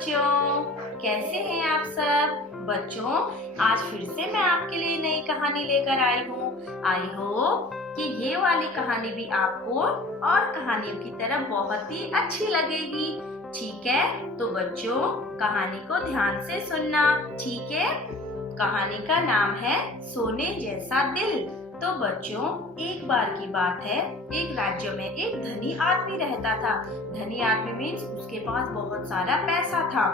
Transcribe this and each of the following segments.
बच्चों, कैसे हैं आप सब। बच्चों, आज फिर से मैं आपके लिए नई कहानी लेकर आई हूँ। आई होप कि ये वाली कहानी भी आपको और कहानियों की तरह बहुत ही अच्छी लगेगी। ठीक है, तो बच्चों कहानी को ध्यान से सुनना। ठीक है, कहानी का नाम है सोने जैसा दिल। तो बच्चों, एक बार की बात है, एक राज्य में एक धनी आदमी रहता था। धनी आदमी मीन्स उसके पास बहुत सारा पैसा था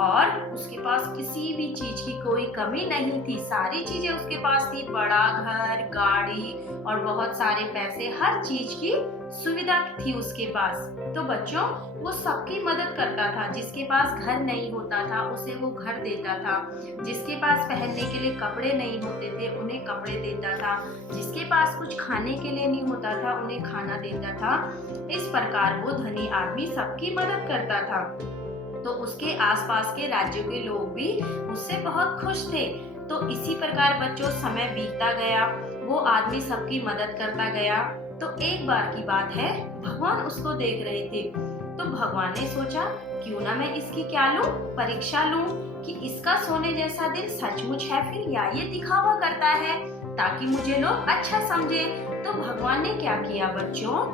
और उसके पास किसी भी चीज की कोई कमी नहीं थी। सारी चीजें उसके पास थी, बड़ा घर, गाड़ी और बहुत सारे पैसे, हर चीज की सुविधा थी उसके पास। तो बच्चों, वो सबकी मदद करता था। जिसके पास घर नहीं होता था उसे वो घर देता था, जिसके पास पहनने के लिए कपड़े नहीं होते थे उन्हें कपड़े देता था, जिसके पास कुछ खाने के लिए नहीं होता था उन्हें खाना देता था। इस प्रकार वो धनी आदमी सबकी मदद करता था। तो उसके आसपास के राज्यों के लोग भी उससे बहुत खुश थे। तो इसी प्रकार बच्चों समय बीतता गया, वो आदमी सबकी मदद करता गया। तो एक बार की बात है, भगवान उसको देख रहे थे। तो भगवान ने सोचा क्यों ना मैं इसकी क्या लूं, परीक्षा लूं कि इसका सोने जैसा दिल सचमुच है फिर या ये दिखावा करता है ताकि मुझे लोग अच्छा समझे। तो भगवान ने क्या किया बच्चों,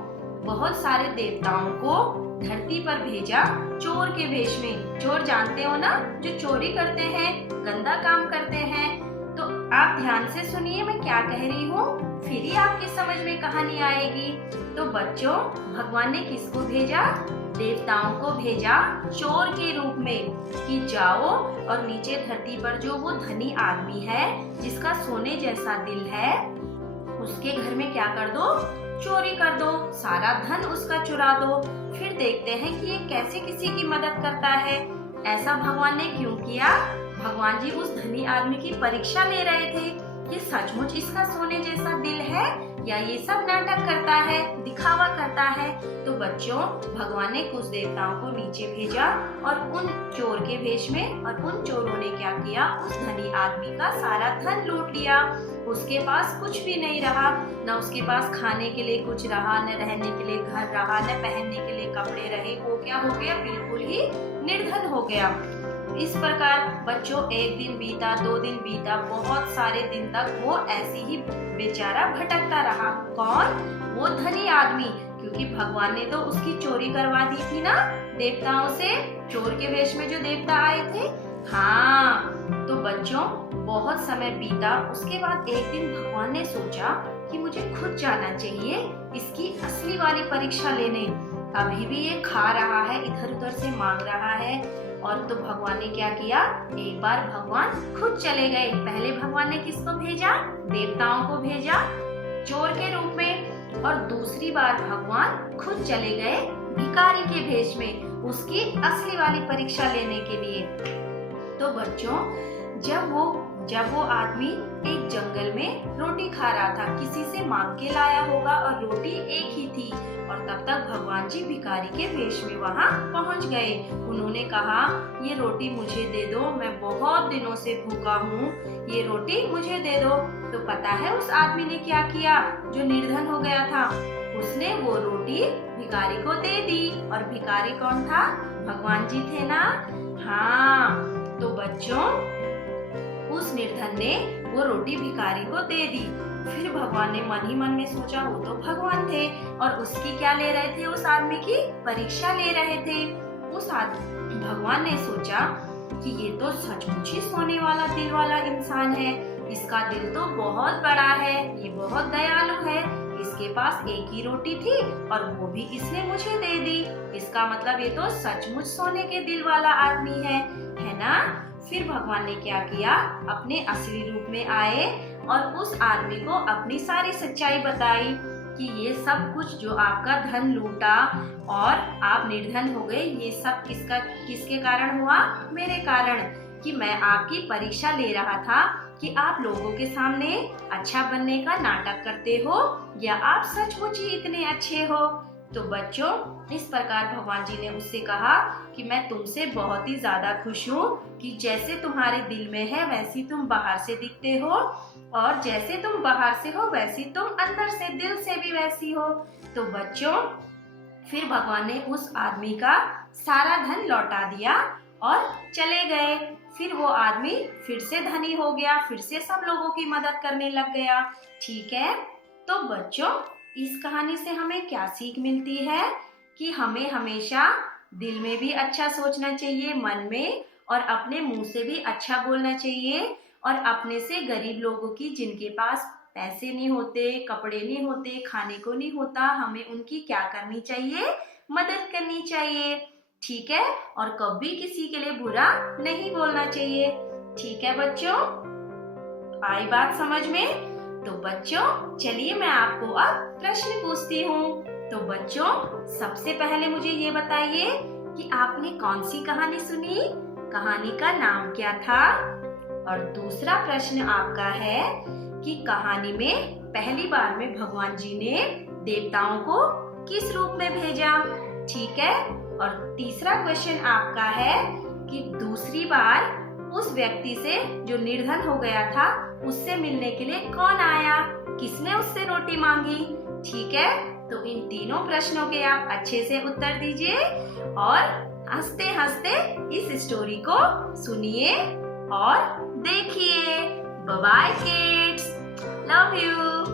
बहुत सारे देवताओं को धरती पर भेजा चोर के वेश में। चोर जानते हो ना, जो चोरी करते हैं, गंदा काम करते हैं। तो आप ध्यान से सुनिए मैं क्या कह रही हूँ, फिर ही आपके समझ में कहानी आएगी। तो बच्चों, भगवान ने किसको भेजा, देवताओं को भेजा चोर के रूप में कि जाओ और नीचे धरती पर जो वो धनी आदमी है जिसका सोने जैसा दिल है, उसके घर में क्या कर दो, चोरी कर दो, सारा धन उसका चुरा दो। फिर देखते हैं कि ये कैसे किसी की मदद करता है। ऐसा भगवान ने क्यों किया। भगवान जी उस धनी आदमी की परीक्षा ले रहे थे कि सचमुच इसका सोने जैसा दिल है या ये सब नाटक करता है, दिखावा करता है। तो बच्चों, भगवान ने कुछ देवताओं को नीचे भेजा और उन चोर के वेश में, और उन चोरों ने क्या किया, उस धनी आदमी का सारा धन लूट लिया। उसके पास कुछ भी नहीं रहा, न उसके पास खाने के लिए कुछ रहा, न रहने के लिए घर रहा, न पहनने के लिए कपड़े रहे। वो क्या हो गया, बिल्कुल ही निर्धन हो गया। इस प्रकार बच्चों एक दिन बीता, 2 दिन बीता, बहुत सारे दिन तक वो ऐसे ही बेचारा भटकता रहा। कौन, वो धनी आदमी, क्योंकि भगवान ने तो उसकी चोरी करवा दी थी ना देवताओं से, चोर के वेश में जो देवता आए थे। हाँ, तो बच्चों बहुत समय बीता, उसके बाद एक दिन भगवान ने सोचा कि मुझे खुद जाना चाहिए इसकी असली वाली परीक्षा लेने। अभी भी ये खा रहा है, इधर उधर से मांग रहा है। और तो भगवान ने क्या किया, एक बार भगवान खुद चले गए। पहले भगवान ने किसको भेजा, देवताओं को भेजा चोर के रूप में, और दूसरी बार भगवान खुद चले गए भिखारी के भेष में उसकी असली वाली परीक्षा लेने के लिए। तो बच्चों, जब वो आदमी एक जंगल में रोटी खा रहा था, किसी से मांग के लाया होगा और रोटी एक ही थी, और तब तक भगवान जी भिखारी के वेश में वहाँ पहुँच गए। उन्होंने कहा ये रोटी मुझे दे दो, मैं बहुत दिनों से भूखा हूँ, ये रोटी मुझे दे दो। तो पता है उस आदमी ने क्या किया, जो निर्धन हो गया था, उसने वो रोटी भिखारी को दे दी। और भिखारी कौन था, भगवान जी थे ना। हाँ, तो बच्चों उस निर्धन ने वो रोटी भिखारी को दे दी। फिर भगवान ने मन ही मन में सोचा वो तो भगवान थे और उसकी क्या ले रहे थे, उस आदमी की परीक्षा ले रहे थे। भगवान ने सोचा कि ये तो सचमुच ही सोने वाला दिल वाला इंसान है, इसका दिल तो बहुत बड़ा है, ये बहुत दयालु है, इसके पास एक ही रोटी थी और वो भी इसने मुझे दे दी, इसका मतलब ये तो सचमुच सोने के दिल वाला आदमी है ना। फिर भगवान ने क्या किया, अपने असली रूप में आए और उस आदमी को अपनी सारी सच्चाई बताई कि ये सब कुछ जो आपका धन लूटा और आप निर्धन हो गए, ये सब किसके कारण हुआ, मेरे कारण, कि मैं आपकी परीक्षा ले रहा था कि आप लोगों के सामने अच्छा बनने का नाटक करते हो या आप सचमुच ही इतने अच्छे हो। तो बच्चों, इस प्रकार भगवान जी ने उससे कहा कि मैं तुमसे बहुत ही ज्यादा खुश हूँ कि जैसे तुम्हारे दिल में है वैसी तुम बाहर से दिखते हो, और जैसे तुम बाहर से हो वैसी तुम अंदर से, दिल से भी वैसी हो। तो बच्चों, फिर भगवान ने उस आदमी का सारा धन लौटा दिया और चले गए। फिर वो आदमी फिर से धनी हो गया, फिर से सब लोगों की मदद करने लग गया। ठीक है, तो बच्चों इस कहानी से हमें क्या सीख मिलती है कि हमें हमेशा दिल में भी अच्छा सोचना चाहिए, मन में, और अपने मुंह से भी अच्छा बोलना चाहिए। और अपने से गरीब लोगों की, जिनके पास पैसे नहीं होते, कपड़े नहीं होते, खाने को नहीं होता, हमें उनकी क्या करनी चाहिए? मदद करनी चाहिए। ठीक है, और कभी किसी के लिए बुरा नहीं बोलना चाहिए। ठीक है बच्चों, आई बात समझ में? तो बच्चों चलिए मैं आपको अब प्रश्न पूछती हूँ। तो बच्चों सबसे पहले मुझे ये बताइए कि आपने कौन सी कहानी सुनी? कहानी का नाम क्या था? और दूसरा प्रश्न आपका है कि कहानी में पहली बार में भगवान जी ने देवताओं को किस रूप में भेजा? ठीक है, और तीसरा क्वेश्चन आपका है कि दूसरी बार उस व्यक्ति से जो निर्धन हो गया था उससे मिलने के लिए कौन आया? किसने उससे रोटी मांगी? ठीक है, तो इन तीनों प्रश्नों के आप अच्छे से उत्तर दीजिए और हंसते हंसते इस स्टोरी को सुनिए और देखिए। Bye bye kids, love you.